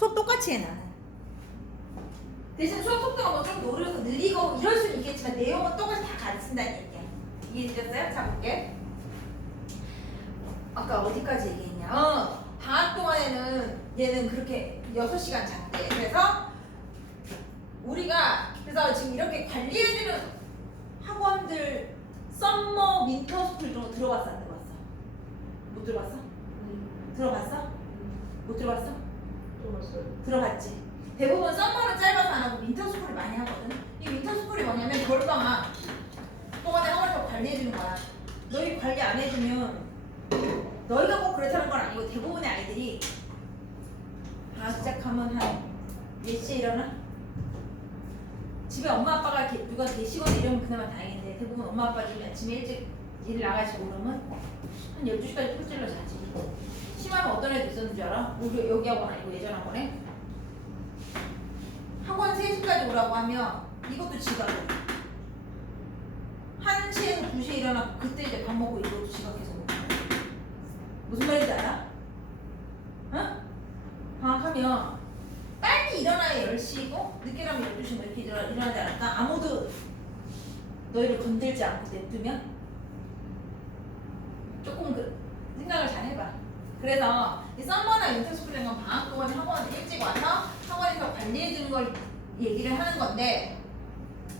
수업 똑같이 해 나는. 대신 수업 속도가 뭐 좀 느리고 이럴 수는 있겠지만 내용은 똑같이 다 가르친다는 얘기야. 이해되셨어요? 자 볼게. 아까 어디까지 얘기했냐? 방학 동안에는 얘는 그렇게 6시간 잤대. 그래서 우리가 그래서 지금 이렇게 관리해주는 학원들 썸머 윈터 스쿨 좀 들어봤어? 안 들어봤어? 못 들어봤어? 들어봤어? 못 들어봤어? 들어봤어요. 들어봤지? 대부분 썸머는 짧아서 안 하고 윈터 스쿨을 많이 하거든. 이 윈터 스쿨이 뭐냐면 겨울방학 동안에 학원에서 관리해주는 거야. 너희 관리 안 해주면 너희가 꼭 그렇다는 건 아니고 대부분의 아이들이 방학 시작하면 한 몇 시에 일어나? 집에 엄마 아빠가 누가 계시거나 이러면 그나마 다행인데 대부분 엄마 아빠 집에 아침에 일찍 일 나가시고 그러면 한 12시까지 풀질러 자지. 심하면 어떤 애도 있었는 줄 알아? 우리 여기 학원 아니고 예전 학원에 학원 3시까지 오라고 하면 이것도 지각이야. 1시에서 2시에 일어나고 그때 이제 밥 먹고 이것도 지각해서 먹는 거야. 무슨 말인지 알아? 응? 방학하면 빨리 일어나야 10시고 늦게 나면 12시 뭐 이렇게 일어나지 않을까? 아무도 너희를 건들지 않고 냅두면? 조금 생각을 잘 해봐. 그래서 이 썸머나 윈터스쿨이라는 건 방학 동안에 학원을 일찍 와서 학원에서 관리해주는 걸 얘기를 하는 건데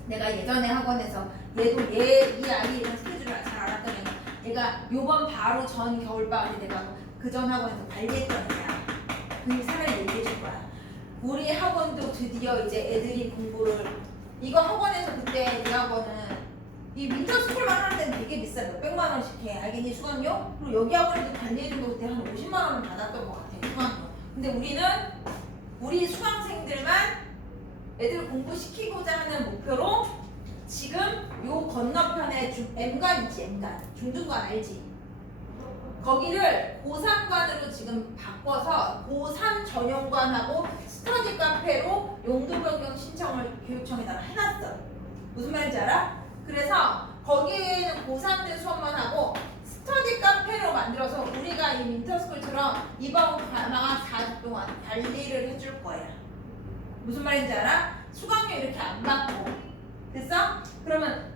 내가 예전에 학원에서 얘도 이 아이 이런 스케줄을 잘 알았던 얘가 요번 바로 전 겨울방학에 내가 그 전 학원에서 관리했던 애야. 그 사람이 얘기해 줄 거야. 우리 학원도 드디어 이제 애들이 공부를 이거 학원에서 그때 이 학원은 이 윈터스쿨만 하는 데는 되게 비싸. 몇백만 원씩 해. 알겠니? 수강료? 그리고 여기 학원에도 관리해준 거 그때 한 50만 원을 받았던 것 같아. 수강료. 근데 우리는 우리 수강생들만 애들 공부시키고자 하는 목표로 지금 요 건너편에 M관 있지? M관. 중등관 알지? 거기를 고3관으로 지금 바꿔서 고3 전용관하고 스터디 카페로 용도 변경 신청을 교육청에다가 해놨어. 무슨 말인지 알아? 그래서 거기에는 고3들 수업만 하고 스터디 카페로 만들어서 우리가 이 윈터스쿨처럼 이번 방학 4주 동안 관리를 해줄 거야. 무슨 말인지 알아? 수강료 이렇게 안 받고. 됐어? 그러면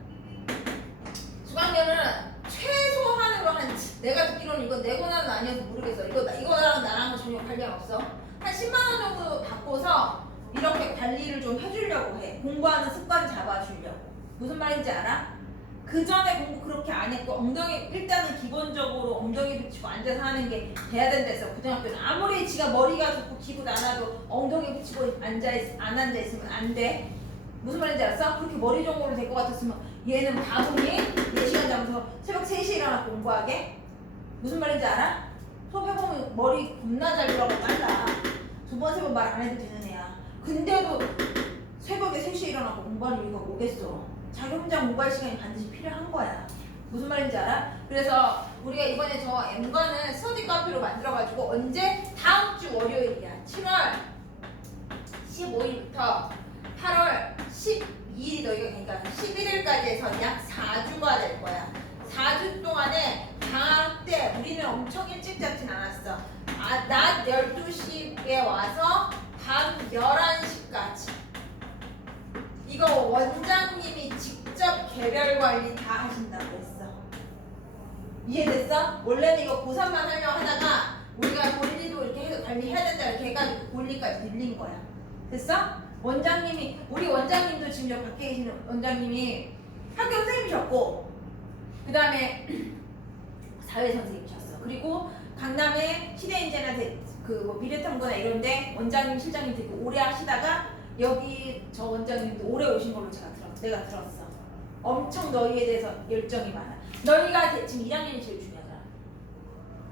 수강료는 최소한으로 한 내가 듣기로는 이거 내 권한은 아니어서 모르겠어. 이거랑 나랑은 전혀 관련 없어. 한 10만 원 정도 받고서 이렇게 관리를 좀 해주려고 해. 공부하는 습관 잡아주려고. 무슨 말인지 알아? 그 전에 공부 그렇게 안 했고 엉덩이 일단은 기본적으로 엉덩이 붙이고 앉아서 하는 게 돼야 된다 했어. 고등학교는 아무리 지가 머리가 좋고 기분 나나도 엉덩이 붙이고 안 앉아 있으면 안 돼. 무슨 말인지 알았어? 그렇게 머리 정보를 될 것 같았으면 얘는 바보니 4시간 자면서 새벽 3시에 일어나 공부하게? 무슨 말인지 알아? 수업 해보면 머리 겁나 잘 돌아가 빨라. 2번 3번 말 안 해도 되는 애야. 근데도 새벽에 3시에 일어나고 공부하는 이유가 뭐겠어? 자기 혼자 공부할 시간이 반드시 필요한 거야. 무슨 말인지 알아? 그래서 우리가 이번에 저 M관을 스터디 카페로 만들어가지고 언제? 다음 주 월요일이야. 7월 15일부터 8월 12일이 너희가 그러니까 11일까지 해서 약 4주가 될 거야. 4주 동안에 방학 때 우리는 엄청 일찍 잡진 않았어. 낮 12시에 와서 밤 11시까지. 이거 원장님이 직접 개별 관리 다 하신다고 했어. 이해됐어? 원래는 이거 고3만 하려고 하다가 우리가 본리도 이렇게 해서 관리해야 된다 이렇게 해가지고 본리까지 늘린 거야. 됐어? 원장님이 우리 원장님도 지금 여기 밖에 계시는 원장님이 학교 선생님이셨고 그 다음에 사회 선생님이셨어. 그리고 강남에 시대인재나 그 미래탐구나 이런데 원장님 실장님 되게 오래 하시다가 여기 저 원장님도 오래 오신 걸로 내가 들었어. 엄청 너희에 대해서 열정이 많아. 너희가 지금 1학년이 제일 중요하잖아.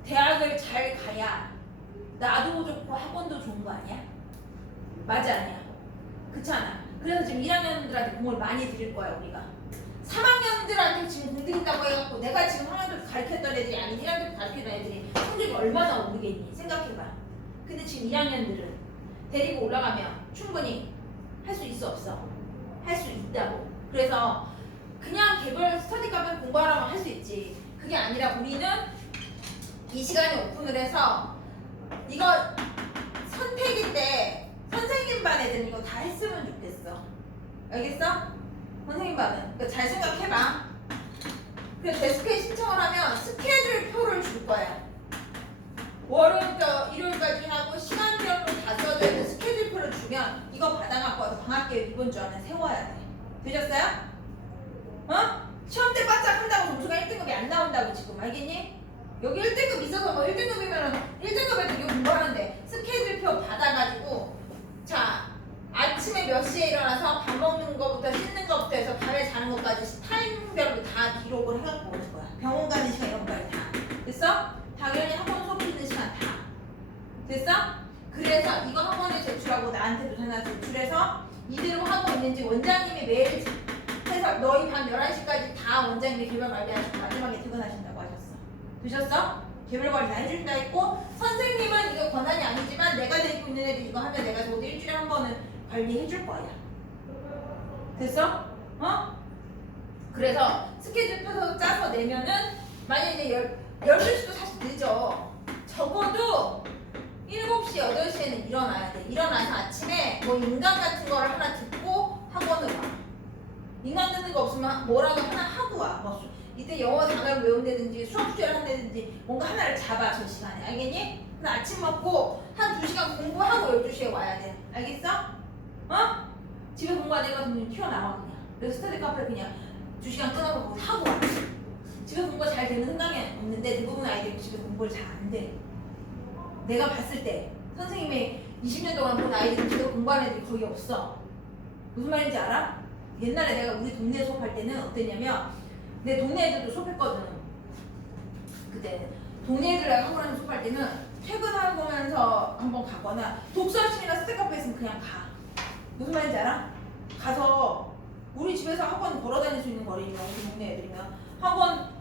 대학을 잘 가야 나도 좋고 학원도 좋은 거 아니야? 맞아 아니야? 그렇잖아. 그래서 지금 1학년들한테 공을 많이 드릴 거야 우리가. 3학년들한테 지금 공 드린다고 해갖고 내가 지금 학년들 가르쳤던 애들이 아닌 1학년 가르쳤던 애들이 성적이 얼마나 오르겠니? 생각해봐. 근데 지금 2학년들은 데리고 올라가면 충분히 할 수 있어 없어? 할 수 있다고. 그래서 그냥 개별 스터디 카페 공부하라면 할 수 있지. 그게 아니라 우리는 이 시간에 오픈을 해서 이거 선택인데 애들은 이거 다 했으면 좋겠어. 알겠어? 선생님 반은. 그러니까 잘 생각해봐. 그래서 데스크에 신청을 하면 스케줄표를 줄 거야. 월요일부터 일요일까지 하고 시간별로 다 써져 있는 스케줄표를 주면 이거 받아갖고 와서 방학계획 이번 주 안에 세워야 돼. 되셨어요? 어? 시험 때 바짝 한다고 점수가 1등급이 안 나온다고 지금 알겠니? 여기 1등급 있어서 뭐 1등급이면은 1등급에도 이거 공부하는데 스케줄표 받아가지고 자 아침에 몇 시에 일어나서 밥 먹는 거부터 씻는 거부터 해서 밤에 자는 것까지 타임별로 다 기록을 해갖고 오는 거야. 병원 가는 시간 이런 거까지 다. 됐어? 당연히 학원 수업 있는 시간 다. 됐어? 그래서 이거 학원에 제출하고 나한테도 전화 제출해서 이대로 하고 있는지 원장님이 매일 해서 너희 밤 11시까지 다 원장님이 개별 관리하시고 마지막에 퇴근하신다고 하셨어. 되셨어? 개별 관리 다 해준다 했고 선생님은 이거 권한이 아니지만 내가 데리고 있는 애들 이거 하면 내가 저도 일주일에 한 번은 관리해줄 거야. 됐어? 어? 그래서 스케줄 펴서 짜서 내면은 만약에 12시도 사실 늦어. 적어도 7시, 8시에는 일어나야 돼. 일어나서 아침에 뭐 인강 같은 거를 하나 듣고 학원을 와. 인강 듣는 거 없으면 뭐라도 하나 하고 와. 뭐 이때 영어 단어를 외운다든지 수업 숙제를 한다든지 뭔가 하나를 잡아 저 시간에. 알겠니? 그래서 아침 먹고 한 2시간 공부하고 12시에 와야 돼. 알겠어? 어? 집에 공부 안 해가 그냥 튀어나와 그냥. 그래서 스터디 카페 그냥 2시간 끊어서 거기 하고 와. 집에 공부가 잘 되는 생각이 없는데 대부분 아이들이 집에 공부를 잘 안 돼. 내가 봤을 때 선생님이 20년 동안 본 아이들은 집에 공부하는 애들이 거의 없어. 무슨 말인지 알아? 옛날에 내가 우리 동네 수업할 때는 어땠냐면 내 동네 애들도 수업했거든. 그때 동네 애들이랑 학원에서 수업할 때는 퇴근하면서 한번 가거나 독서실이나 스테카페 있으면 그냥 가. 무슨 말인지 알아? 가서 우리 집에서 학원 걸어다닐 수 있는 거리면 우리 동네 애들이면 학원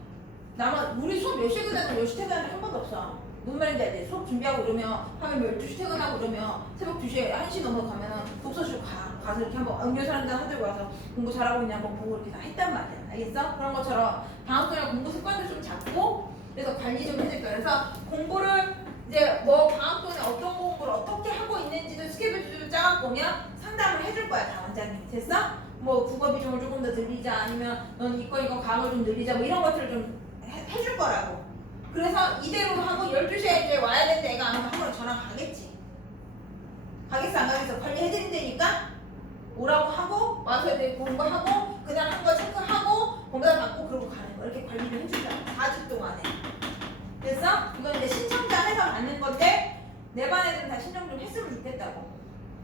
우리 수업 몇 시에 끝나서 몇 시 퇴근하는 한 번도 없어. 무슨 말인지 알지? 수업 준비하고 이러면 하면 12시 퇴근하고 이러면 새벽 2시에 1시 넘어가면 독서실 가서 이렇게 한번 음료수 한잔 하들고 와서 공부 잘하고 있냐 한번 보고 이렇게 다 했단 말이야. 알겠어? 그런 것처럼 방학기랑 공부 습관도 좀 잡고 그래서 관리 좀 해줄 거야. 그래서 공부를 이제 뭐 방학 동안에 어떤 공부를 어떻게 하고 있는지도 스케줄도 짜갖고 오면 상담을 해줄 거야. 다 원장님이. 됐어? 뭐 국어 비중을 조금 더 늘리자 아니면 넌 이거 과목을 좀 늘리자 뭐 이런 것들을 좀 해줄 거라고. 그래서 이대로 하고 12시에 이제 와야 되는데 애가 안 오면 학원에 전화 가겠지. 가겠어 안 가겠어? 관리해드린다니까 오라고 하고 와서 이제 공부하고 그날 한 거 체크하고 공부 받고 그러고 가는 거. 이렇게 관리를 해준다. 4주 동안에. 됐어? 이건 이제 신청자 해서 받는 건데 내 반 애들은 다 신청 좀 했으면 좋겠다고.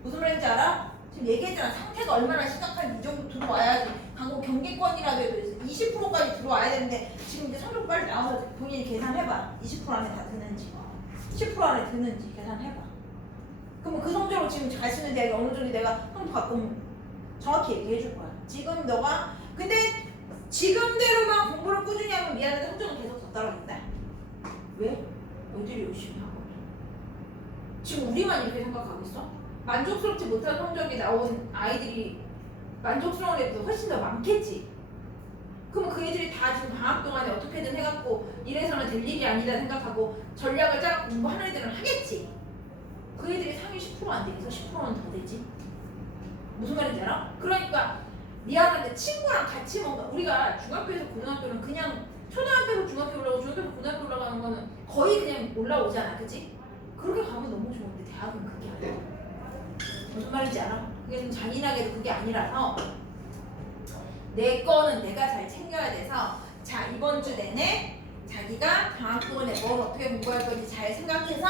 무슨 말인지 알아? 지금 얘기했잖아. 상태가 얼마나 심각한지 이 정도 들어와야지. 강국 경기권이라도 해도 20%까지 들어와야 되는데 지금 이제 성적 빨리 나와서 본인이 계산해봐. 20% 안에 다 드는지 10% 안에 드는지 계산해봐. 그럼 그 성적으로 지금 잘 쓰는 대학이 어느 정도 내가 성적 가끔 정확히 얘기해 줄 거야. 지금 너가 근데 지금대로만 공부를 꾸준히 하면 미안한데 성적은 계속 더 떨어진다. 왜? 애들이 열심히 하고 지금 우리만 이렇게 생각하고 있어? 만족스럽지 못한 성적이 나온 아이들이 만족스러운 애들도 훨씬 더 많겠지. 그럼 그 애들이 다 지금 방학 동안에 어떻게든 해갖고 이래서는 될 일이 아니다 생각하고 전략을 짜고 공부하는 애들은 하겠지. 그 애들이 상위 10%안 되겠어? 10%는 더 되지. 무슨 말인지 알아? 그러니까 미안한데 친구랑 같이 뭔가 우리가 중학교에서 고등학교는 그냥 초등학교로 중학교 올라가고 중학교로 고등학교 올라가는 거는 거의 그냥 올라오잖아. 그치? 그렇게 가면 너무 좋은데 대학은 그게 아니야. 무슨 말인지 알아? 그게 좀 잔인하게도 그게 아니라서 내 거는 내가 잘 챙겨야 돼서 자 이번 주 내내 자기가 방학 동안에 뭘 어떻게 공부할 건지 잘 생각해서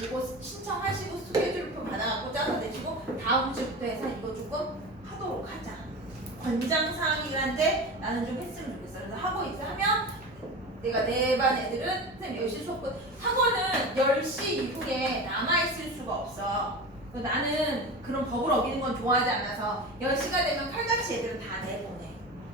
이거 신청하시고 스케줄표 받아갖고 짜서 내시고 다음 주부터 해서 이거 조금 하도록 하자. 권장사항이란데 나는 좀 했으면 좋겠어. 그래서 하고 있어 하면 내가 내 반 애들은 선생님 10시 수업 학원은 10시 이후에 남아있을 수가 없어. 나는 그런 법을 어기는 건 좋아하지 않아서 10시가 되면 칼같이 애들은 다 내보내.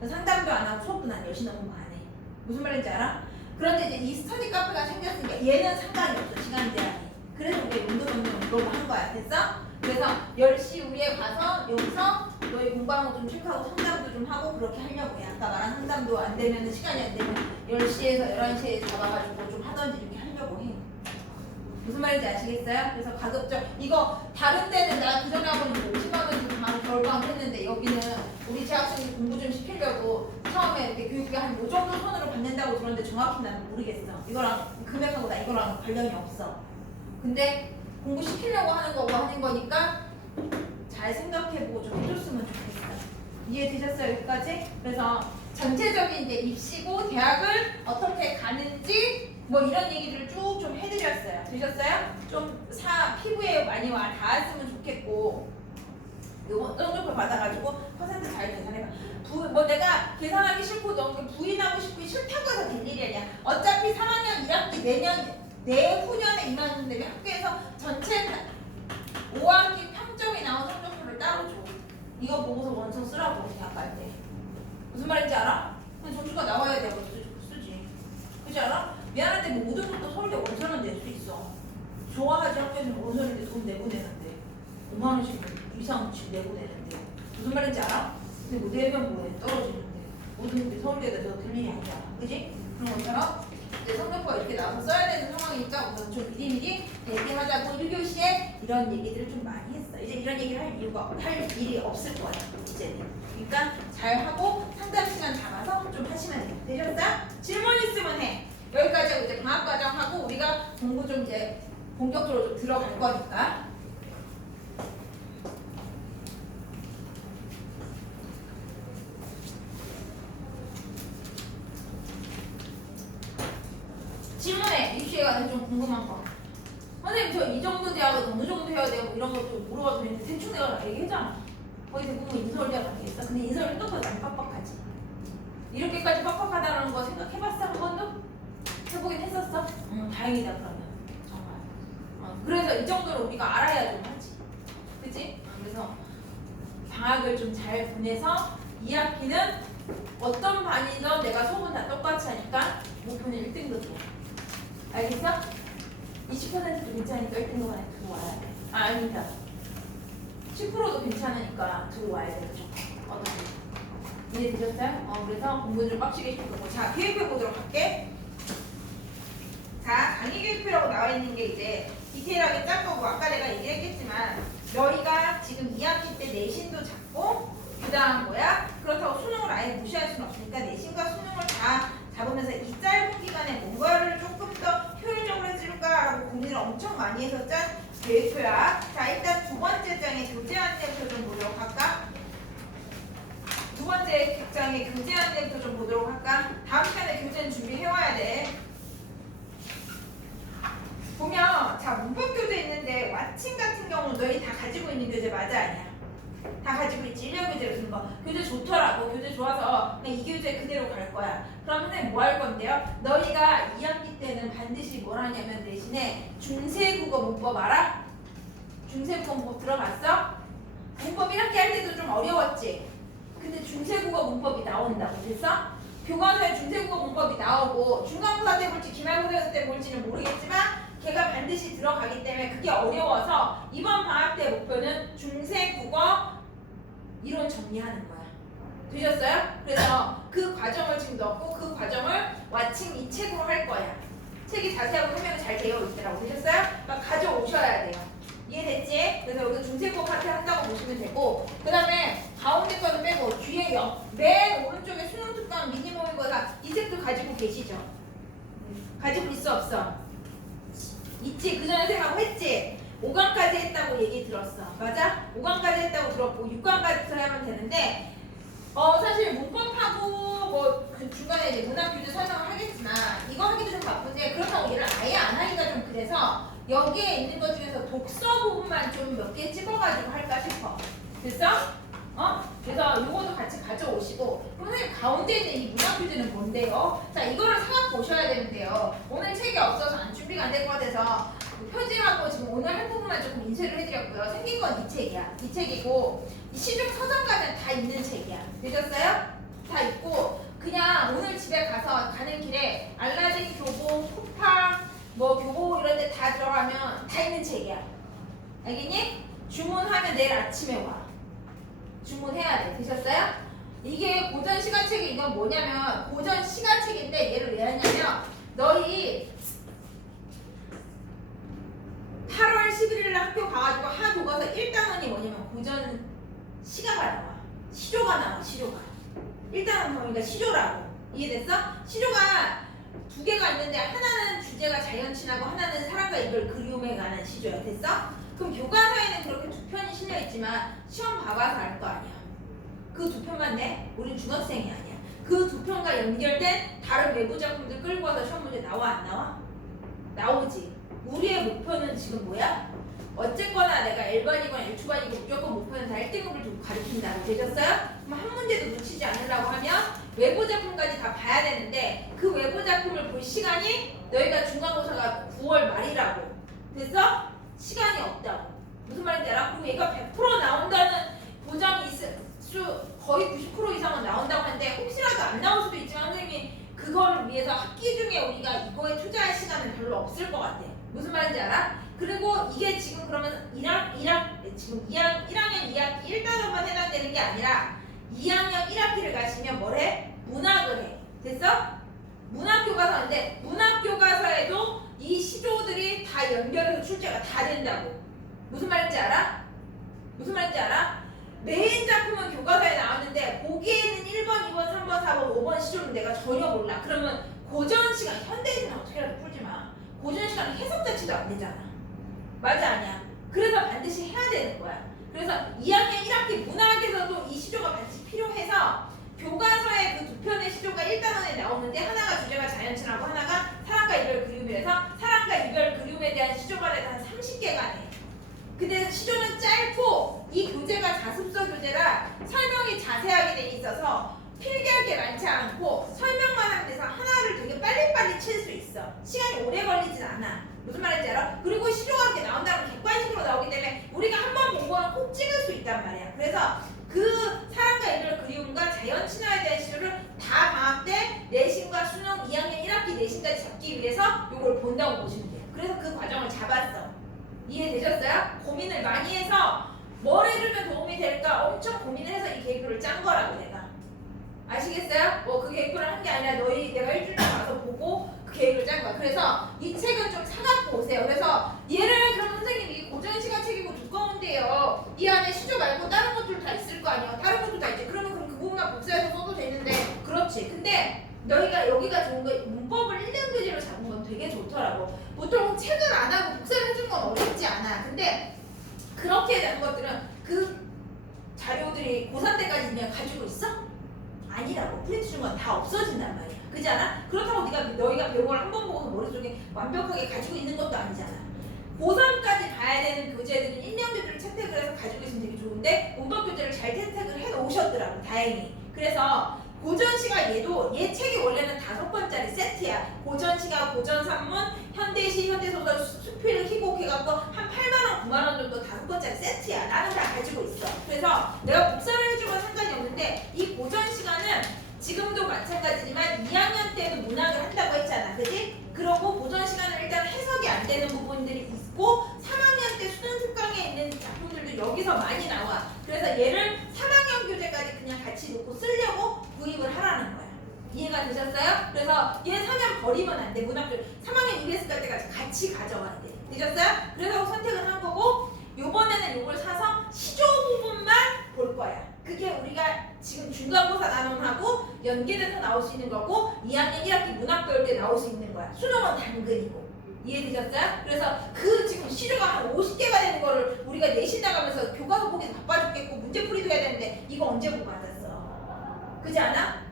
상담도 안 하고 수업도 난 10시 넘으면 안 해. 무슨 말인지 알아? 그런데 이제 이 스터디 카페가 생겼으니까 얘는 상관이 없어. 시간 제한이. 그래서 우리 운동 이걸로 한 거야. 됐어? 그래서 10시 이후에 가서 여기서 너희 공부하는 거 좀 체크하고 상담도 좀 하고 그렇게 하려고 해. 아까 말한 상담도 안 되면 시간이 안 되면 10시에서 11시에 잡아가지고 좀 하던지 이렇게 하려고 해. 무슨 말인지 아시겠어요? 그래서 가급적 이거 다른 데는 나 그전에 하고는 50만 우리 재학생들 공부 좀 시키려고 처음에 이렇게 교육비 한 요 정도 선으로 받는다고 들었는데 정확히 나는 모르겠어. 이거랑 금액하고 나 이거랑 관련이 없어. 근데 공부 시키려고 하는 거고 하는 거니까 잘 생각해보고 좀 해줬으면 좋겠어. 이해되셨어요? 여기까지? 그래서 전체적인 이제 입시고 대학을 어떻게 가는지 뭐 이런 얘기들을 쭉 좀 해드렸어요. 되셨어요? 좀 피부에 많이 닿았으면 좋겠고 요거 성적표 받아가지고 퍼센트 잘 계산해봐. 뭐 내가 계산하기 싫고 너 부인하고 싶고 싫다고 해서 될 일이 아니야. 어차피 3학년 1학기 내후년에 임하는데 학교에서 전체 5학기 평점이 나온 성적표를 따로 줘. 이거 보고서 원서 쓰라고 대학 갈 때. 무슨 말인지 알아? 그냥 점수가 나와야 되고 쓰지. 그렇지 않아? 미안한데 뭐 모든 것도 서울대 원서는 낼 수 있어. 좋아하지 학교에서는 원서인데 돈 내고 내는데 5만 원씩 이상씩 내고 내는데 무슨 말인지 알아? 근데 뭐 내면 뭐해 떨어지는데 모든 게 서울대에서 들 일이 아니야. 그지? 그런 것처럼 이제 성적표가 이렇게 나와서 써야 되는 상황이니까 우선 좀 미리미리 얘기하자고 1교시에 이런 얘기들을 좀 많이 했어. 이제 이런 얘기를 할 일이 없을 거야. 이제는. 그러니까 잘하고 상담 시간 잡아서 좀 하시면 돼요. 되셨어요? 질문 있으면 해. 여기까지 하고 이제 방학과정 하고 우리가 공부 좀 이제 본격적으로 좀 들어갈 거니까. 질문해. 입시에 관해서 좀 궁금한 거. 선생님 저 이 정도 대학은 어느 정도 해야 되고 이런 것도 물어봐도 되는데 대충 내가 얘기했잖아. 거의 대부분 인서울대학 아니겠어? 근데 인서울대 또 많이 빡빡하지. 이렇게까지 빡빡하다는 거 생각해봤어? 한 번도? 해보긴 했었어? 다행이다 그러면 정말. 그래서 이 정도로 우리가 알아야 좀 하지. 그치? 그래서 방학을 좀 잘 보내서 2학기는 어떤 반이든 내가 수업은 다 똑같이 하니까 목표는 1등도 줘. 알겠어? 20%도 괜찮으니까 1등도 안에 들어와야 돼. 아니다. 10%도 괜찮으니까 들어와야 돼. 그죠? 어떻게? 이해되셨어요? 그래서 공부 좀 빡시게 시킬 거고. 자, 계획해보도록 할게. 자, 강의 계획표라고 나와 있는 게 이제 디테일하게 짠 거고, 아까 내가 얘기했겠지만, 너희가 지금 2학기 때 내신도 잡고, 그 다음 뭐야? 그렇다고 수능을 아예 무시할 수는 없으니까 내신과 수능을 다 잡으면서 이 짧은 기간에 뭔가를 조금 더 효율적으로 해줄까라고 고민을 엄청 많이 해서 짠 계획표야. 자, 일단 두 번째 장에 교재 안내부터 좀 보도록 할까? 두 번째 장에 교재 안내부터 좀 보도록 할까? 다음 시간에 교재는 준비해와야 돼. 보면 자 문법 교재 있는데 왓칭 같은 경우는 너희 다 가지고 있는 교재 맞아 아니야? 다 가지고 있지. 일련 교재로 쓴 거. 교재 좋더라고. 교재 좋아서 그냥 이 교재 그대로 갈 거야. 그러면 선생님 뭐 할 건데요? 너희가 2학기 때는 반드시 뭘 하냐면 대신에 중세국어 문법 알아? 중세국어 문법 들어봤어? 문법 1학기 할 때도 좀 어려웠지? 근데 중세국어 문법이 나온다고 됐어? 교과서에 중세국어 문법이 나오고 중간고사 때 볼지 기말고사 때 볼지는 모르겠지만 걔가 반드시 들어가기 때문에 그게 어려워서 이번 방학 때 목표는 중세국어 이론 정리하는 거야. 되셨어요? 그래서 그 과정을 지금 넣고 그 과정을 왓칭 이 책으로 할 거야. 책이 자세하고 설명이 잘 되어 있더라고. 되셨어요? 그러니까 가져오셔야 돼요. 이해됐지? 그래서 여기서 중세국어 파트 한다고 보시면 되고 그 다음에 가운데 거는 빼고 뒤에 맨 오른쪽에 수능 특강 미니멈이거나 이 책도 가지고 계시죠? 가지고 있어 없어? 있지? 그 전에 생각하고 했지? 5강까지 했다고 얘기 들었어. 맞아? 5강까지 했다고 들었고 6강까지 하면 되는데 사실 문법하고 뭐 그 중간에 이제 문학 교재 설명을 하겠지만 이거 하기도 좀 바쁜데 그렇다고 얘를 아예 안 하기가 좀 그래서 여기에 있는 것 중에서 독서 부분만 좀 몇 개 찍어가지고 할까 싶어. 됐어? 그래서 요거도 같이 가져오시고 선생님 가운데 있는 이 문학 교재는 뭔데요? 자 이거를 생각 보셔야 되는데요. 오늘 책이 없어서 안 준비가 안 될 것 같아서 표지하고 지금 오늘 한 부분만 조금 인쇄를 해드렸고요. 생긴 건 이 책이야. 이 책이고 이 시중 서점 가면 다 있는 책이야. 되셨어요? 다 있고 그냥 오늘 집에 가서 가는 길에 알라딘 교보, 쿠팡, 뭐 교보 이런 데 다 들어가면 다 있는 책이야. 알겠니? 주문하면 내일 아침에 와. 주문해야 돼. 되셨어요? 이게 고전 시간책이 이건 뭐냐면 고전 시간책인데 얘를 왜 하냐면 너희 8월 11일 날 학교 가가지고 한 교과서 1단원이 뭐냐면 고전 시가가 나와. 시조가 나와. 시조가. 일단은 범위가 시조라고. 이해됐어? 시조가 두 개가 있는데 하나는 주제가 자연친하고 하나는 사랑과 이별 그리움에 관한 시조야. 됐어? 그럼 교과서에는 그렇게 두 편이 실려 있지만 시험 봐봐서 알 거 아니야. 그 두 편만 내? 우린 중학생이 아니야. 그 두 편과 연결된 다른 외부 작품들 끌고 와서 시험 문제 나와 안 나와? 나오지. 우리의 목표는 지금 뭐야? 어쨌거나 내가 L반이건 L2반이건 무조건 목표는 다 1등급을 두고 가르친다고. 되셨어요? 그럼 한 문제도 놓치지 않으려고 하면 외부 작품까지 다 봐야 되는데 그 외부 작품을 볼 시간이 너희가 중간고사가 9월 말이라고. 됐어? 시간이 없다고. 무슨 말인지 알아? 그럼 얘가 100% 나온다는 보장이 있을 수 거의 90% 이상은 나온다고 하는데 혹시라도 안 나올 수도 있지만 선생님이 그거를 위해서 학기 중에 우리가 이거에 투자할 시간은 별로 없을 것 같아. 무슨 말인지 알아? 그리고 이게 지금 그러면 지금 1학년 2학기 1단원만 해당되는 게 아니라 2학년 1학기를 가시면 뭘 해? 문학을 해. 됐어? 문학교과서인데 문학교과서에도 이 시조들이 다 연결해서 출제가 다 된다고. 무슨 말인지 알아? 무슨 말인지 알아? 메인 작품은 교과서에 나왔는데 거기에는 1번, 2번, 3번, 4번, 5번 시조는 내가 전혀 몰라. 그러면 고전 시간, 현대인은 어떻게라도 풀지 마. 고전 시간은 해석 자체도 안 되잖아. 맞아 아니야? 그래서 반드시 해야 되는 거야. 그래서 2학년 1학기 문학에서도 이 시조가 반드시 필요해서 교과서에 그 두 편의 시조가 1단원에 나오는데 하나가 주제가 자연친하고 하나가 사랑과 이별 그리움이라서 사랑과 이별 그리움에 대한 시조가 한 30개가 돼. 근데 시조는 짧고 이 교재가 자습서 교재라 설명이 자세하게 돼 있어서 필기할 게 많지 않고 설명만 하면 돼서 하나를 되게 빨리빨리 칠 수 있어. 시간이 오래 걸리진 않아. 무슨 말인지 알아? 그리고 시조가 이렇게 나온다면 객관식으로 나오기 때문에 우리가 한 번 본 거는 꼭 찍을 수 있단 말이야. 그래서 그 사랑과 이별 그리움과 자연 친화에 대한 시조를 다 방학 때 내신과 수능 2학년 1학기 내신까지 잡기 위해서 이걸 본다고 보시면 돼요. 그래서 그 과정을 잡았어. 이해되셨어요? 고민을 많이 해서 뭘 해주면 도움이 될까 엄청 고민을 해서 이 계획표를 짠 거라고 내가. 아시겠어요? 그 계획표를 한 게 아니라 내가 일주일 가서 보고 그 계획을 짠 거야. 그래서 이 책은 좀 사갖고 오세요. 그래서 얘를 그럼 선생님이 고전 시간 책이고 두꺼운데요. 이 안에 시조 말고 다른 것들 다 있을 거 아니에요. 다른 것도 다 있지. 그러면 그 부분만 복사해서 써도 되는데 그렇지. 근데 너희가 여기가 좋은 거 문법을 1년 교재로 잡은 건 되게 좋더라고. 보통 책을 안 하고 복사를 해준 건 어렵지 않아. 근데 그렇게 되는 것들은 그 자료들이 고3 때까지 그냥 가지고 있어? 아니라고. 프린트 준 건 다 없어진단 말이야. 그렇지 않아? 그렇다고 너희가 배운 걸 한 번 보고서 머릿속에 완벽하게 가지고 있는 것도 아니잖아. 고3까지 봐야 되는 교재들은 1년 교재를 채택을 해서 가지고 있으면 되게 좋은데 문법 교재를 잘 채택을 해 놓으셨더라고. 다행히. 그래서 고전시가 얘 책이 원래는 5권짜리 세트야. 고전시가 고전산문, 현대시, 현대소설, 수필, 희곡 해갖고 한 8만원, 9만원 정도 5권짜리 세트야. 나는 다 가지고 있어. 그래서 내가 복사를 해주면 상관이 없는데 이 고전시간은 지금도 마찬가지지만 2학년 때도 문학을 한다고 했잖아. 그지? 그러고 고전시간은 일단 해석이 안 되는 부분들이 있고 3학년 때 수능 특강에 있는 작품들도 여기서 많이 나와. 그래서 얘를 3학년 교재까지 그냥 같이 놓고 쓰려고 구입을 하라는 거야. 이해가 되셨어요? 그래서 얘 4년 버리면 안 돼. 문학교 3학년 EBS 갈 때까지 같이 가져와야 돼. 되셨어요? 그래서 선택을 한 거고 요번에는 요걸 사서 시조 부분만 볼 거야. 그게 우리가 지금 중간고사 단원하고 연계돼서 나올 수 있는 거고 2학년 1학기 문학 배울 때 나올 수 있는 거야. 수능은 당근이고. 이해되셨어요? 그래서 그 지금 시조가 한 50개가 되는 거를 우리가 내신 나가면서 교과서 보기 바빠 죽겠고 문제풀이도 해야 되는데 이거 언제 보고 앉았어? 그지 않아?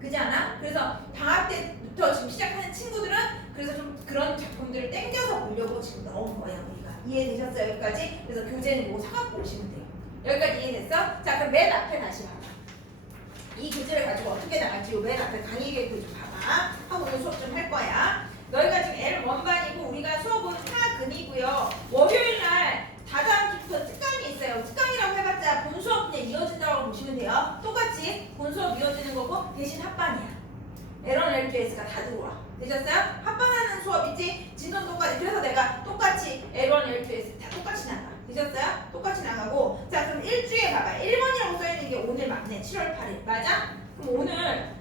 그지 않아? 그래서 방학 때부터 지금 시작하는 친구들은 그래서 좀 그런 작품들을 땡겨서 보려고 지금 넣은 거예요. 우리가. 이해되셨어요? 여기까지? 그래서 교재는 뭐 사갖고 오시면 돼요. 여기까지 이해됐어? 자 그럼 맨 앞에 다시 봐봐. 이 교재를 가지고 어떻게 나갈지 맨 앞에 강의 계획표 좀 봐봐. 하고 오늘 수업 좀 할 거야. 너희가 지금 L1반이고 우리가 수업은 화금이고요. 월요일날 다다음 주부터 특강이 있어요. 특강이라고 해봤자 본 수업 그냥 이어진다고 보시면 돼요. 똑같이 본 수업 이어지는 거고 대신 합반이야. L1, L2S가 다 들어와. 되셨어요? 합반하는 수업이지 진전 똑같이. 그래서 내가 똑같이 L1, L2S 다 똑같이 나가. 되셨어요? 똑같이 나가고 자 그럼 일주에 봐봐. 1번이라고 써있는 게 오늘 맞네. 7월 8일 맞아? 그럼 오늘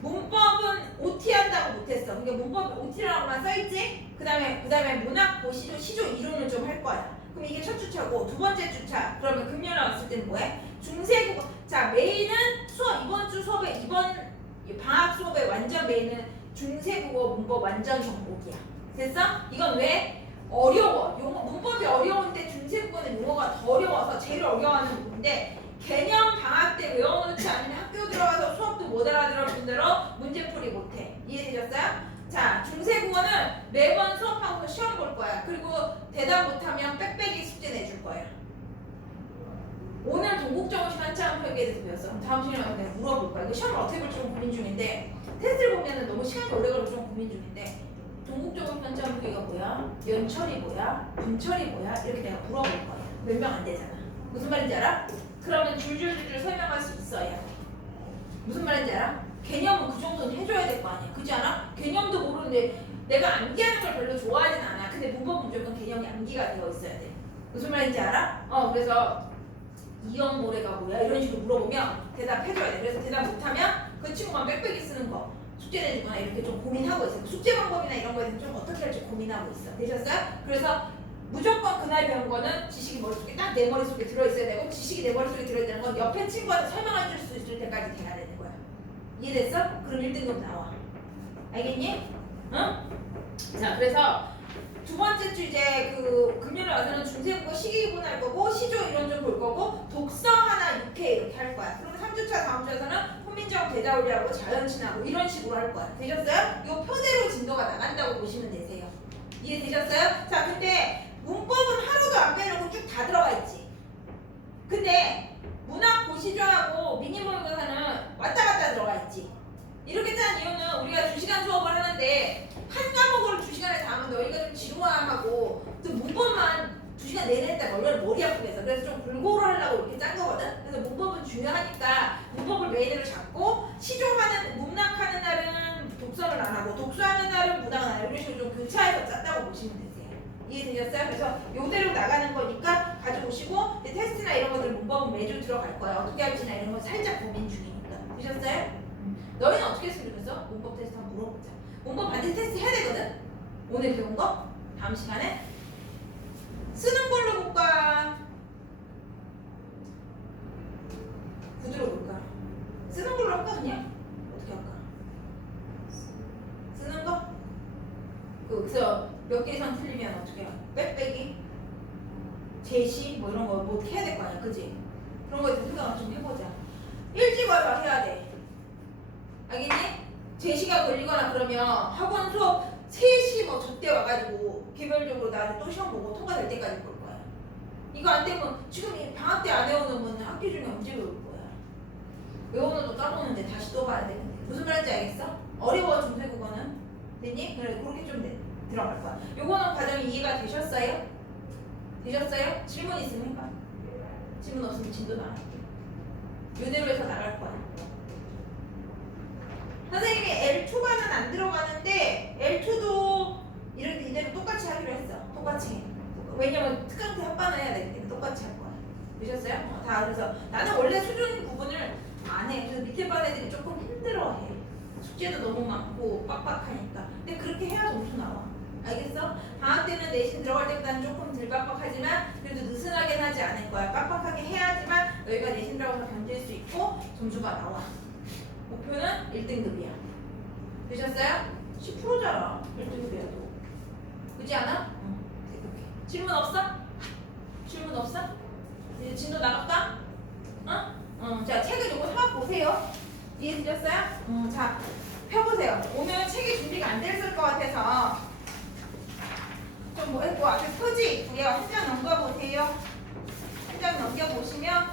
문법은 OT 한다고 못했어. 그러니까 문법은 OT라고만 써있지? 그 다음에 문학 고시조 시조 이론을 좀 할 거야. 그럼 이게 첫 주차고 두 번째 주차 그러면 금요일 왔을 때는 뭐해? 중세국어. 자 문학 수업의 완전 메인은 중세국어 문법 완전 정복이야. 됐어? 이건 왜? 어려워. 문법이 어려운데 중세국어는 용어가 더 어려워서 제일 어려워하는 부분인데 개념 방학 때 외워놓지 않으면 학교 들어가서 수업도 못 알아들을 뿐더러 문제풀이 못해. 이해되셨어요? 자, 중세국어는 매번 수업하고서 시험 볼 거야. 그리고 대답 못하면 빽빽이 숙제 내줄 거야. 오늘 동국정시 한참 표기에 대해서 배웠어. 그럼 다음 시간에 내가 물어볼 거야. 이거 시험을 어떻게 볼지 좀 고민 중인데 테스트를 보면은 너무 시간이 오래 걸려서 좀 고민 중인데 동국정시 한참 표기가 뭐야? 연철이 뭐야? 분철이 뭐야? 이렇게 내가 물어볼 거야. 몇 명 안 되잖아. 무슨 말인지 알아? 그러면 줄줄줄줄 설명할 수 있어야 돼. 무슨 말인지 알아? 개념은 그 정도는 해줘야 될 거 아니야. 그렇지 않아? 개념도 모르는데 내가 암기하는 걸 별로 좋아하진 않아. 근데 문법 무조건 개념이 암기가 되어 있어야 돼. 무슨 말인지 알아? 그래서 이형모래가 뭐야? 이런 식으로 물어보면 대답해줘야 돼. 그래서 대답 못하면 그 친구만 빽빽이 쓰는 거 숙제 내주거나 이렇게 좀 고민하고 있어. 숙제 방법이나 이런 거에 대해서 좀 어떻게 할지 고민하고 있어. 되셨어요? 그래서 무조건 그날 배운 거는 지식이 머릿속에 딱 내 머릿속에 들어있어야 되고 지식이 내 머릿속에 들어있다는 건 옆에 친구한테 설명해 줄 수 있을 때까지 돼야 되는 거야. 이해됐어? 그럼 1등급 나와. 알겠니? 응? 자, 그래서 두 번째 주 이제 그 금요일 와서는 중세국어 시기구분 할 거고 시조 이론 좀 볼 거고 독서 하나 6회 이렇게 할 거야. 그러면 3주차 다음 주에서는 훈민정 대자울리하고 자연친하고 이런 식으로 할 거야. 되셨어요? 이 표대로 진도가 나간다고 보시면 되세요. 이해되셨어요? 자, 근데 문법은 하루도 안 빼놓고 쭉 다 들어가 있지. 근데 문학 고시조하고 미니모의고사는 왔다 갔다 들어가 있지. 이렇게 짠 이유는 우리가 2시간 수업을 하는데 한 과목을 2시간에 다 하면 너희가 좀 지루하고 또 문법만 2시간 내내 했다 머리 아프게 해서 그래서 좀 골고루 하려고 이렇게 짠 거거든. 그래서 문법은 중요하니까 문법을 메인으로 잡고 시조하는 문학하는 날은 독서를 안 하고 독서하는 날은 문학을 안 하고 이런 식으로 좀 교차해서 짰다고 보시면 되세요. 이해되셨어요? 그래서 요대로 나가는 거니까 가져오시고 테스트나 이런 것들 문법은 매주 들어갈 거야. 어떻게 할지나 이런 거 살짝 고민 중이니까. 되셨어요? 너희는 어떻게 했으면 좋겠어? 문법 테스트 한번 물어보자. 문법 반드시 테스트 해야 되거든? 오늘 배운 거? 다음 시간에? 쓰는 걸로 볼까? 구두로 볼까? 쓰는 걸로 할까 그냥? 어떻게 할까? 쓰는 거? 그래서 몇 개 이상 틀리면 어떻게 해요? 빽빽이? 제시? 뭐 이런 거 뭐 어떻게 해야 될 거 아니야, 그지? 그런 거에 대해서 생각을 좀 해보자. 일찍 와서 해야 돼. 알겠니? 제시가 걸리거나 그러면 학원 수업 3시 뭐 저때 와가지고 개별적으로 나한테 또 시험 보고 통과될 때까지 볼 거야. 이거 안 되면 지금 방학 때 안 외워놓으면 학기 중에 언제 외울 거야? 외워놓도 까먹는데 다시 또 봐야 되는데. 무슨 말인지 알겠어? 어려워 중세국어는. 됐니? 그래, 그렇게 좀 들어갈 거야. 요거는 과정이 이해가 되셨어요? 되셨어요? 질문 있으면 해봐. 질문 없으면 진도 나갈게. 요대로 해서 나갈 거야. 선생님이 L 초반은 안 들어가는데 L2도 이대로 똑같이 하기로 했어. 똑같이 해. 왜냐면 특강때 합반을 해야 되기 때문에 똑같이 할 거야. 되셨어요? 다 그래서 나는 원래 수준 구분을 안 해. 그래서 밑에 반 애들이 조금 힘들어해. 숙제도 너무 많고 빡빡하니까. 근데 그렇게 해야 점수 나와. 알겠어? 방학 때는 내신 들어갈 때보다는 조금 덜 빡빡하지만 그래도 느슨하게는 하지 않을 거야. 빡빡하게 해야지만 너희가 내신 들어가서 견딜 수 있고 점수가 나와. 목표는 1등급이야. 되셨어요? 10%잖아. 1등급이야 또. 그렇지 않아? 응. 질문 없어? 질문 없어? 이제 진도 나갈까? 자, 책을 요거 사 보세요. 이해되셨어요? 자, 펴보세요. 오늘 책이 준비가 안 됐을 것 같아서 좀 뭐 했고 앞에 표지 있고요. 한 장 넘겨보세요. 한 장 넘겨보시면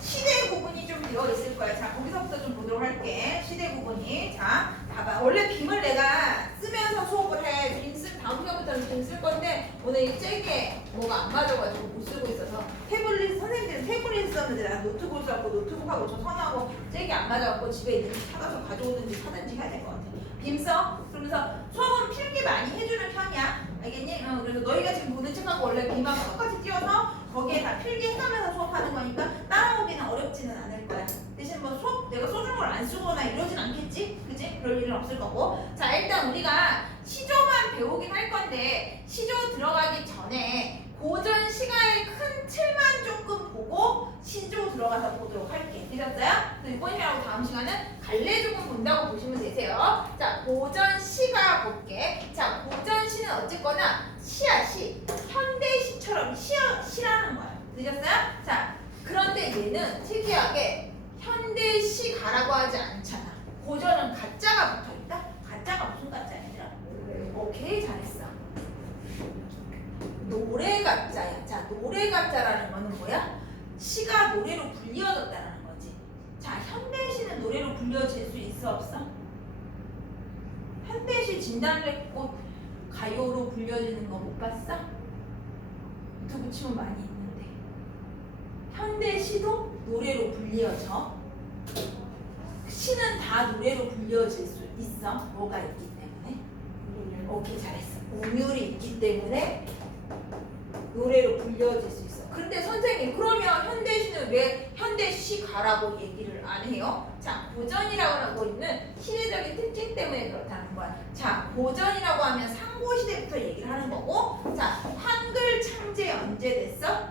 시대 구분이 좀 되어 있을 거예요. 자, 거기서부터 좀 보도록 할게. 시대 구분이. 자, 봐봐. 원래 빔을 내가 쓰면서 수업을 해. 다음 시간부터는 빔 쓸 건데 오늘 이 잭에 뭐가 안 맞아가지고 못 쓰고 있어서 태블릿, 선생님들은 태블릿 썼는데 난 노트북 써갖고 노트북하고 저 선하고 잭이 안 맞아갖고 집에 있는지 찾아서 가져오든지 사든지 해야 될 것 같아. 빔 써? 그러면서 수업은 필기 많이 해주는 편이야. 알겠니? 그래서 너희가 지금 보는 책하고 원래 빔하고 똑같이 띄워서 거기에 다 필기해가면서 수업하는 거니까 따라오기는 어렵지는 않을 거야. 대신 뭐 수업 내가 써준 걸 안 쓰거나 이러진 않겠지? 그지? 그럴 일은 없을 거고. 자, 일단 우리가 시조만 배우긴 할 건데 시조 들어가기 전에 고전 시가의 큰 틀만 조금 보고 시조 들어가서 보도록 할게. 되셨어요? 그래서 이번 시간하고 다음 시간은 갈래조금 본다고 보시면 되세요. 자, 고전 시가 볼게. 자, 고전 시는 어쨌거나 시야 시. 현대 시처럼 시라는 거야. 되셨어요? 자, 그런데 얘는 특이하게 현대 시가라고 하지 않잖아. 고전은 가짜가 붙어있다? 가짜가 무슨 가짜야, 얘들아? 오케이, 잘했어. 노래 가짜야. 자, 노래 가짜라는 거는 뭐야? 시가 노래로 불리어졌다는 거지. 자, 현대시는 노래로 불려질 수 있어 없어? 현대시 진달래꽃 가요로 불려지는 거 못 봤어? 유튜브 치면 많이 있는데. 현대시도 노래로 불리어져. 시는 다 노래로 불려질 수 있어. 뭐가 있기 때문에. 오케이, 잘했어. 운율이 있기 때문에 노래로 불려질 수 있어. 근데 선생님, 그러면 현대시는 왜 현대시가라고 얘기를 안 해요? 자, 고전이라고 하고 있는 시대적인 특징 때문에 그렇다는 거야. 자, 고전이라고 하면 상고시대부터 얘기를 하는 거고, 자, 한글 창제 언제 됐어?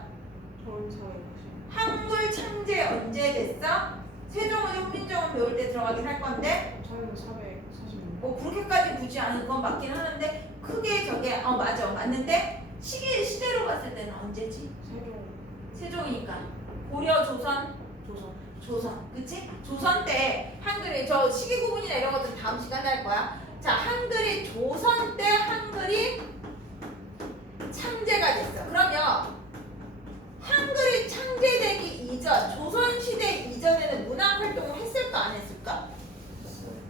한글 창제 언제 됐어? 세종은 현민정음 배울 때 들어가긴 할 건데, 저희는 446. 뭐 그렇게까지 굳이 않은 건 맞긴 하는데, 크게 저게 맞아, 맞는데 시대로 봤을 때는 언제지? 세종이니까 고려, 조선, 그치? 조선 때 한글이 저 시기 구분이나 이런 것들 다음 시간에 할 거야. 자, 한글이 조선 때 한글이 창제가 됐어. 그러면 한글이 창제되기 이전, 조선시대 이전에는 문학활동을 했을까 안 했을까?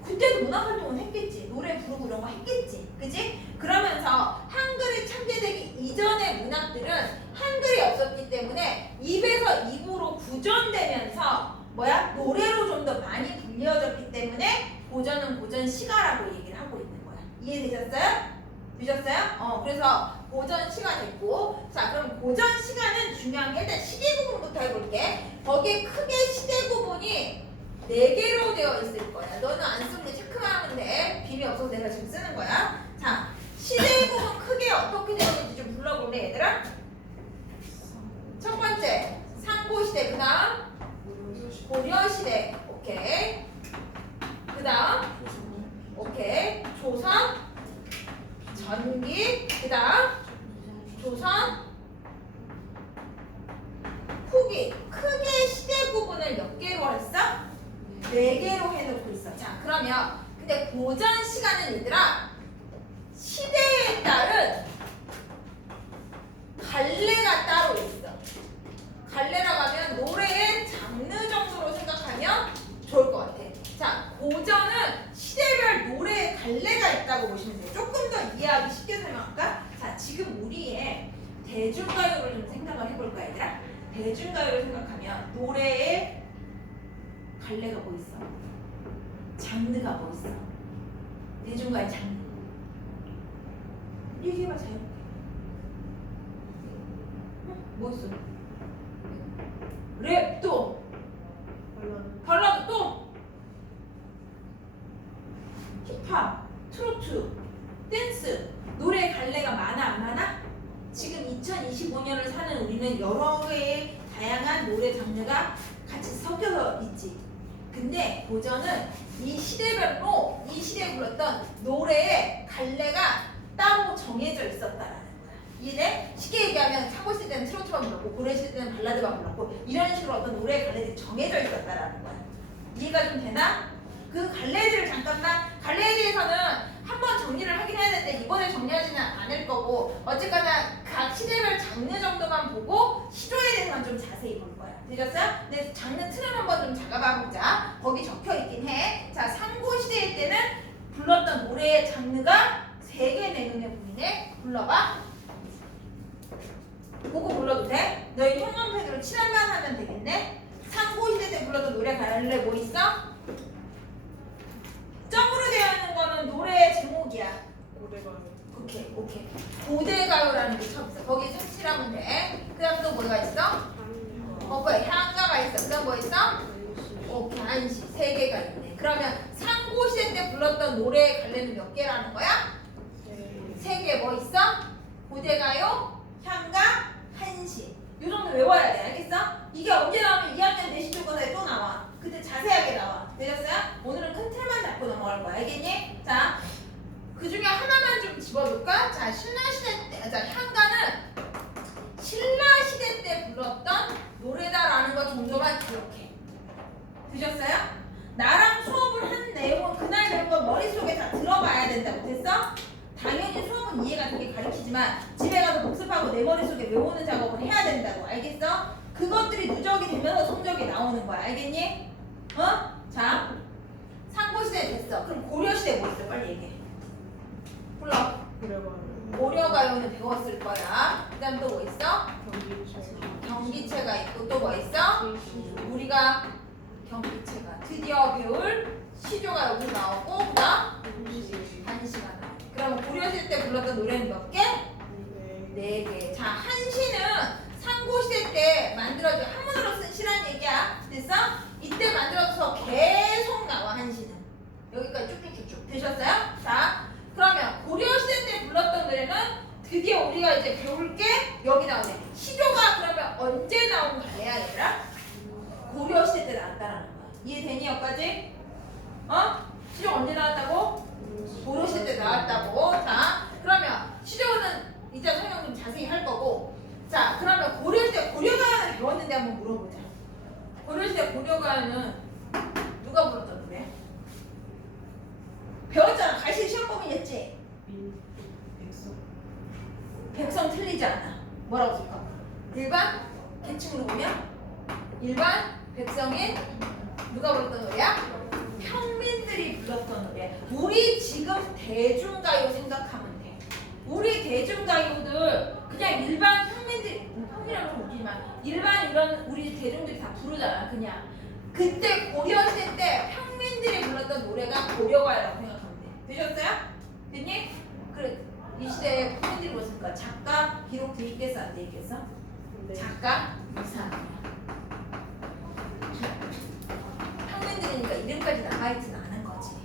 그때도 문학활동은 했겠지. 노래 부르고 이런 거 했겠지. 그치? 그러면서 한글이 창제되기 이전의 문학들은 한글이 없었기 때문에 입에서 입으로 구전되면서 뭐야? 노래로 좀 더 많이 불려졌기 때문에 고전은 고전시가라고 얘기를 하고 있는 거야. 이해되셨어요? 되셨어요? 그래서 고전시가 됐고, 자, 그럼 고전시가는 중요한 게 일단 시대 구분부터 해볼게. 거기에 크게 시대 구분이 4개로 되어 있을 거야. 너는 안 쓰고 체크만 하면 돼. 비밀 없어서 내가 지금 쓰는 거야. 자, 시대 구분 크게 어떻게 되어 있는지 좀 불러볼래, 얘들아? 첫 번째, 상고시대. 그 다음 고려시대. 오케이. 그 다음 오케이. 조선, 전기. 그 다음 조선, 후기. 크게 시대 구분을 몇 개로 했어? 4개로 해놓고 있어. 자, 그러면 근데 고전 시간은 얘들아, 시대에 따른 갈래가 따로 있어. 갈래라고 하면 노래의 장르 정도로 생각하면 좋을 것 같아. 자, 고전은 시대별 노래의 갈래가 있다고 보시면 돼요. 조금 더 이해하기 쉽게 설명할까? 자, 지금 우리의 대중가요를 좀 생각을 해볼까, 얘들아? 대중가요를 생각하면 노래의 갈래가 뭐 있어? 장르가 뭐 있어? 대중가의 장르. 얘기해봐, 자유롭게. 뭐 있어? 랩 또, 발라드 또, 힙합, 트로트, 댄스. 노래 갈래가 많아 안 많아? 지금 2025년을 사는 우리는 여러 개의 다양한 노래 장르가 같이 섞여서 있지. 근데 고전은 이 시대별로 이 시대에 불렀던 노래의 갈래가 따로 정해져 있었다라는 거야. 이해돼? 쉽게 얘기하면 상고시대 때는 트로트만 불렀고 고려시대 때는 발라드만 불렀고 이런 식으로 어떤 노래의 갈래들이 정해져 있었다라는 거야. 이해가 좀 되나? 그 갈래들을 잠깐만, 갈래에 대해서는 한번 정리를 하긴 해야 되는데 이번에 정리하지는 않을 거고, 어쨌거나 각 시대별 장르 정도만 보고 시조에 대해서는 좀 자세히 볼 거야. 되셨어요? 근데 장르 틀을 한번 좀 잡아봐 보자. 거기 적혀 있긴 해. 자, 상고시대 때는 불렀던 노래의 장르가 3개 내 눈에 보이네. 불러봐. 보고 불러도 돼? 너희 형광펜으로 칠한만 하면 되겠네. 상고시대 때 불렀던 노래 갈래 뭐 있어? 점으로 되어 있는 거는 노래 제목이야. 오케이. 고대가요라는 게 처음 있어. 거기에 좀 칠하면 돼. 그 다음 또 뭐가 있어? 그래. 향가가 있어. 그 다음 뭐 있어? 오케이. 안시. 3개가 있네. 그러면 상고시대 때 불렀던 노래의 갈래는 몇 개라는 거야? 3개. 뭐 있어? 고대가요, 향가, 한시. 요 정도 외워야 돼. 알겠어? 이게 언제 나오면 2학년 자, 향가는 신라 시대 때 불렀던 노래다라는 거 정도만 기억해. 되셨어요? 나랑 수업을 한 내용은 그날 배운 거 머릿속에 다 들어가야 된다고. 됐어? 당연히 수업은 이해가 되게 가르치지만 집에 가서 복습하고 내 머릿속에 외우는 작업을 해야 된다고. 알겠어? 그것들이 누적이 되면서 성적이 나오는 거야. 알겠니? 어? 자, 상고시대 됐어. 그럼 고려시대 뭐 있어? 빨리 얘기해. 불러. 고려가요는 배웠을 거야. 그 다음 또 뭐 있어? 경기체가 있고 또 뭐 있어? 우리가 경기체가 드디어 배울 시조가 여기 나오고 그 다음 한시가 나와. 그럼 고려시대 때 불렀던 노래는 몇 개? 4개. 자, 한시는 상고시대 때 만들어진 한문으로 쓴 시란 얘기야. 됐어? 이때 만들어서 계속 나와. 한시는 여기까지 쭉쭉쭉쭉. 되셨어요? 자, 그러면 고려시대 때 불렀던 노래는 드디어 우리가 이제 배울 게 여기 나오네. 시조가 그러면 언제 나온 거야 얘들아? 고려시대 때 나왔다라는 거야. 이해되니 여기까지? 어? 시조 언제 나왔다고? 고려시대 때 나왔다고. 자, 그러면 시조는 이제 설명 좀 자세히 할 거고. 자, 그러면 고려시대 고려가요를 배웠는데 한번 물어보자. 고려시대 고려가요는 누가 불렀던 노래? 배웠잖아. 갈실 시험 범위였지? 백성 틀리지 않아. 뭐라고 쓸까? 일반 계층으로 보면 일반 백성인 누가 불렀던 노래야? 평민들이 불렀던 노래. 우리 지금 대중가요 생각하면 돼. 우리 대중가요들 그냥 일반 평민들이, 평민이라고 좀 웃기지만 일반 이런 우리 대중들이 다 부르잖아. 그냥 그때 고려시대 때 평민들이 불렀던 노래가 고려가요라고 생각하면 돼. 되셨어요? 됐니? 그래. 이 시대에 평민들이 불렀으니까 작가 기록 돼 있겠어 안 돼 있겠어? 네. 작가 이상이야. 평민들이니까 이름까지 남아있지는 않은 거지.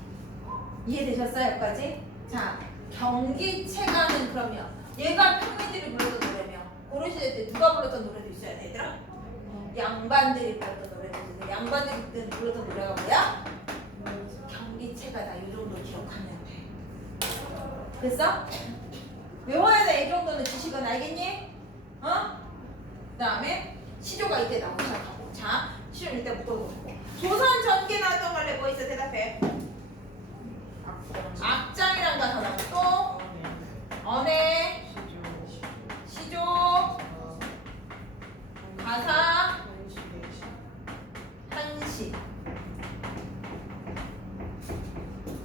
이해되셨어요? 여기까지? 자, 경기체가는 그러면 얘가 평민들이 불렀던 노래며 고려시대 때 누가 불렀던 노래도 있어야 돼 얘들아? 양반들이 불렀던 노래도 있는데 양반들이 불렀던 노래가 뭐야? 경기체가다. 이 정도 기억하면 돼. 됐어? 외워야 돼. 이 정도는 지식은 알겠니? 어? 그 다음에 시조가 이때 나오기 시작하고. 자, 시조는 이때 묶어놓고. 조선 전개 나왔던 걸래 뭐 있어? 대답해. 악장이란 단어 나오고 또 언해, 시조, 가사, 한시.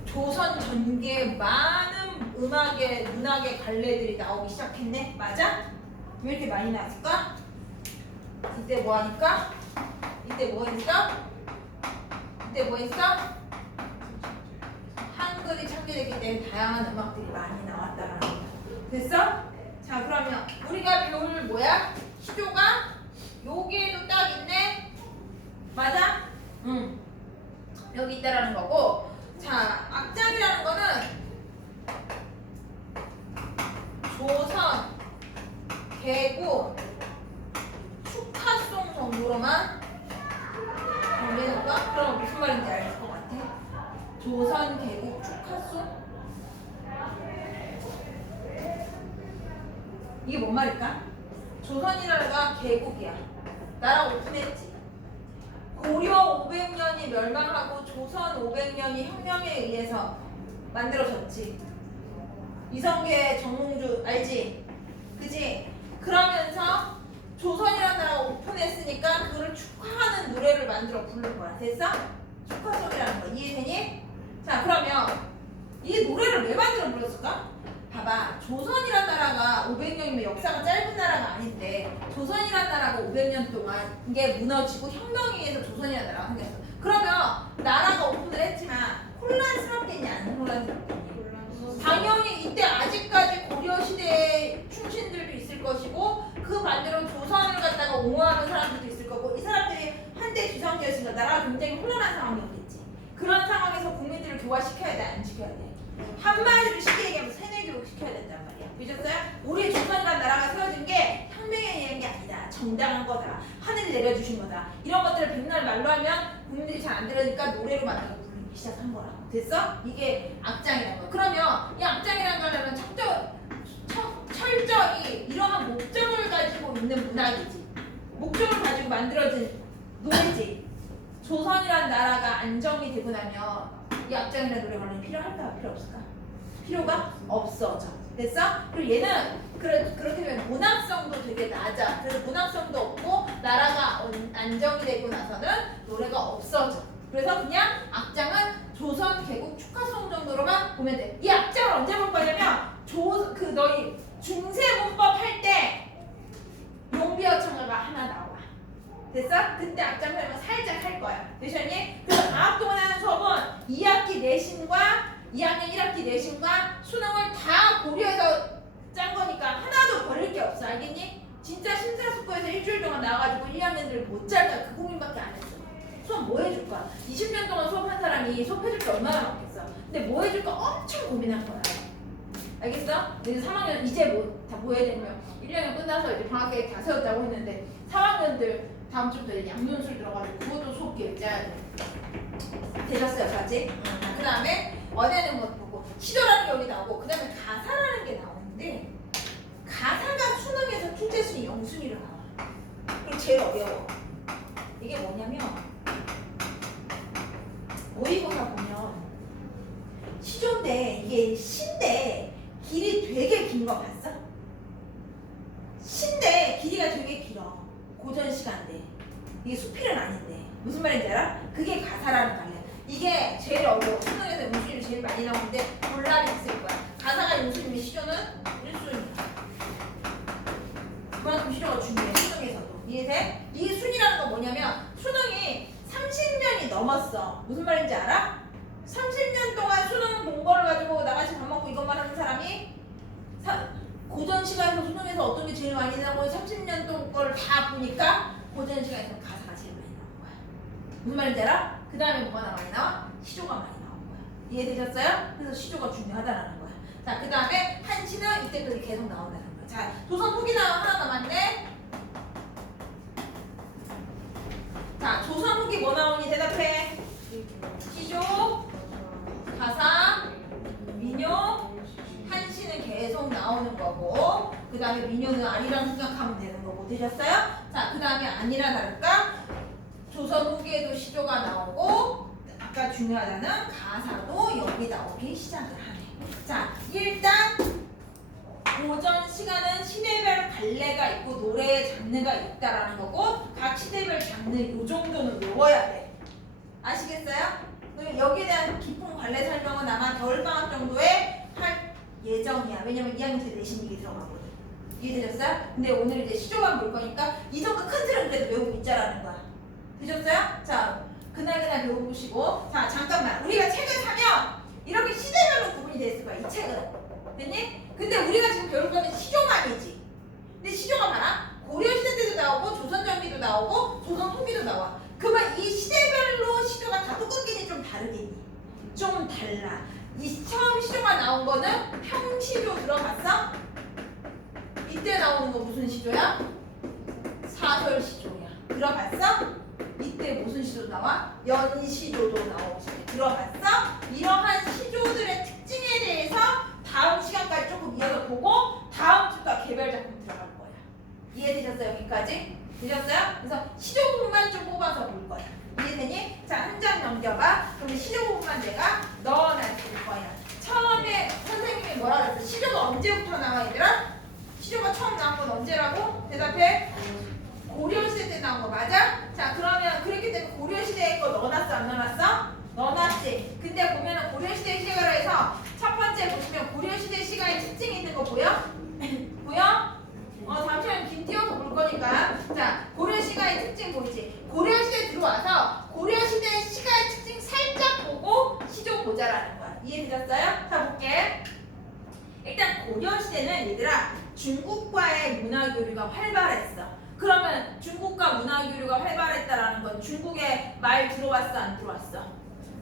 조선 전개에 많은 음악의 문학의 갈래들이 나오기 시작했네. 맞아? 왜 이렇게 많이 나왔을까? 이때 뭐 하니까? 이때 뭐 했어? 이때 뭐 했어? 한글이 창제됐기 때문에 다양한 음악들이 많이 나왔다라는 거야. 됐어? 자, 그러면 우리가 배울 뭐야? 시조가 여기에도 딱 있네. 맞아? 응. 여기 있다라는 거고. 자, 악장이라는 거는 조선, 개국, 축하송 정도로만 정리해볼까? 그럼 무슨 말인지 알 것 같아? 조선, 개국, 축하송? 이게 뭔 말일까? 조선이라가 개국이야. 나라 오픈했지. 고려 500년이 멸망하고 조선 500년이 혁명에 의해서 만들어졌지. 이성계 정몽주 알지? 그지? 그러면서 조선이라는 나라가 오픈했으니까 그를 축하하는 노래를 만들어 부른 거야. 됐어? 축하송이라는 거 이해되니? 자, 그러면 이 노래를 왜 만들어 불렀을까? 봐봐. 조선이란 나라가 500년이면 역사가 짧은 나라가 아닌데 조선이란 나라가 500년 동안 이게 무너지고 혁명에 의해서 조선이란 나라가 생겼어. 그러면 나라가 오픈을 했지만 혼란스럽겠냐 안 혼란스럽겠니? 당연히 이때 아직까지 고려시대의 충신들도 있을 것이고 그 반대로 조선을 갖다가 옹호하는 사람들도 있을 거고 이 사람들이 한때 지성제였으니까 나라가 굉장히 혼란한 상황이었겠지. 그런 상황에서 국민들을 교화시켜야 돼? 안 시켜야 돼? 한마디로 쉽게 얘기하면 세뇌교육 시켜야 된단 말이야. 보셨어요? 우리 조선이라는 나라가 세워진 게 혁명에 의한 게 아니다. 정당한 거다. 하늘이 내려주신 거다. 이런 것들을 백날 말로 하면 국민들이 잘 안 들으니까 노래로 만들고 부르기 시작한 거라고. 됐어? 이게 악장이라는 거. 그러면 이 악장이라는 걸 하면 철저 목적이 이러한 목적을 가지고 있는 문학이지. 목적을 가지고 만들어진 노래지. 조선이라는 나라가 안정이 되고 나면 이 악장이라는 노래가 필요할까? 필요 없을까? 필요가 없어져. 됐어? 그리고 얘는 그렇게 되면 문학성도 되게 낮아. 그래서 문학성도 없고 나라가 안정이 되고 나서는 노래가 없어져. 그래서 그냥 악장은 조선 개국 축하송 정도로만 보면 돼. 이 악장을 언제 볼 거냐면 너희 중세문법 할 때 용비어청어가 하나 나와. 됐어? 그때 악장 설명 살짝 할 거야. 되셨니? 그래서 방학동안 하는 수업은 2학기 내신과 2학년 1학기 내신과 수능을 다 고려해서 짠 거니까 하나도 버릴 게 없어. 알겠니? 진짜 심사숙고해서 일주일 동안 나와가지고 1학년들 못 짤까 그 고민밖에 안 했어. 수업 뭐 해줄 거야? 20년 동안 수업한 사람이 수업해줄 게 얼마나 많겠어. 근데 뭐 해줄까 엄청 고민한 거야. 알겠어? 이제 3학년 이제 뭐 해야 되냐면 1학년 끝나서 이제 방학계획 다 세웠다고 했는데 3학년들 다음 주부터 이제 양면술 들어가지고 그것도 수업 계획 짜야 돼. 되셨어요, 같이? 그 다음에 어제는 뭐 보고 시조라는 게 여기 나오고 그 다음에 가사라는 게 나오는데 가사가 수능에서 출제순위 0순위로 나와. 그리고 제일 어려워. 이게 뭐냐면 모의고사 보면 시조인데 이게 시인데 길이 되게 긴 거 봤어? 시인데 길이가 되게 길어. 고전 시간대. 이게 수필은 아닌데. 무슨 말인지 알아? 그게 가사라는 말이야. 이게 제일 어려워. 수능에서 용순위로 제일 많이 나오는데 볼날이 있을 거야. 가사가 용순위면 시조는 1순위야. 그만큼 시조가 중요해. 수능에서도. 이해돼? 이 순위라는 건 뭐냐면 수능이 30년이 넘었어. 무슨 말인지 알아? 30년 동안 수능 본 거를 가지고 나같이 밥 먹고 이것만 하는 사람이 고전 시간에서 수능에서 어떤 게 제일 많이 나오고 30년 동안 걸 다 보니까 고전 시간에서 가사가 제일 많이 나온 거야. 무슨 말인지 알아? 그 다음에 뭐가 많이 나와? 시조가 많이 나온 거야. 이해되셨어요? 그래서 시조가 중요하다라는 거야. 자, 그 다음에 한시는 이때까지 계속 나온다는 거야. 자, 조선 후기 하나 남았네. 자, 조선 후기 뭐 나오니 대답해. 시조, 가사, 민요, 한시는 계속 나오는 거고 그 다음에 민요는 아니라고 생각하면 되는 거고. 되셨어요? 자, 그 다음에 아니라 다를까? 조선 후기에도 시조가 나오고 아까 중요하다는 가사도 여기 나오기 시작을 하네. 자, 일단 고전 시간은 시대별 관례가 있고 노래의 장르가 있다라는 거고 각 시대별 장르 요 정도는 외워야 돼. 아시겠어요? 여기에 대한 깊은 관례 설명은 아마 겨울방학 정도에 할 예정이야. 왜냐면 2학년 때 내신기기 들어가거든. 이해되셨어요? 근데 오늘 이제 시조만 볼 거니까 이 정도 큰 틀은 그래도 외우고 있자라는 거야. 되셨어요? 자, 그날 배워보시고. 자, 잠깐만. 우리가 책을 사면 이렇게 시대별로 구분이 됐을 거야. 이 책은. 됐니? 근데 우리가 지금 배울 거는 시조만이지. 근데 시조가 많아? 고려시대 때도 나오고 조선전기도 나오고 조선 후기도 나와. 그러면 이 시대별로 시조가 다 똑같겠니? 좀 다르겠니? 좀 달라. 이 처음 시조가 나온 거는 평시조 들어봤어? 이때 나오는 거 무슨 시조야? 사설시조야. 들어봤어? 이때 무슨 시조 나와? 연시조도 나오지. 들어봤어? 이러한 시조들의 특징에 대해서 다음 시간까지 조금 이어서 보고 다음 주가 개별 작품 들어갈 거야. 이해되셨어요? 여기까지? 되셨어요? 그래서 시조 부분만 좀 뽑아서 볼 거야. 이해되니? 자, 한 장 넘겨봐. 그럼 시조 부분만 내가 넣어놔줄 거야. 처음에 선생님이 뭐라 그랬어? 시조가 언제부터 나와 얘들아? 시조가 처음 나온 건 언제라고? 대답해. 고려시대 때 나온 거 맞아? 자, 그러면 그렇기 때문에 고려시대에 거 넣어놨어 안 넣어놨어? 넣어놨지. 근데 보면은 고려시대 시가로 해서 첫 번째 보시면 고려시대 시가의 특징이 있는 거 보여? 보여? 잠시만 긴 띄워서 볼 거니까. 자, 고려시가의 특징 보이지? 고려시대 들어와서 고려시대 시가의 특징 살짝 보고 시조 보자라는 거야. 이해되셨어요? 자, 볼게. 일단 고려시대는 얘들아 중국과의 문화교류가 활발했어. 그러면 중국과 문화교류가 활발했다라는 건 중국에 말 들어왔어 안 들어왔어?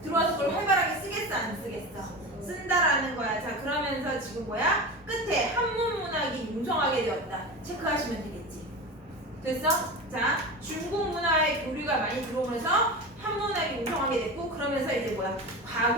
들어와서 그걸 활발하게 쓰겠어 안 쓰겠어? 쓴다라는 거야. 자, 그러면서 지금 뭐야? 끝에 한문 문학이 융성하게 되었다. 체크하시면 되겠지. 됐어? 자, 중국 문화의 교류가 많이 들어오면서 한문 문학이 융성하게 됐고 그러면서 이제 뭐야?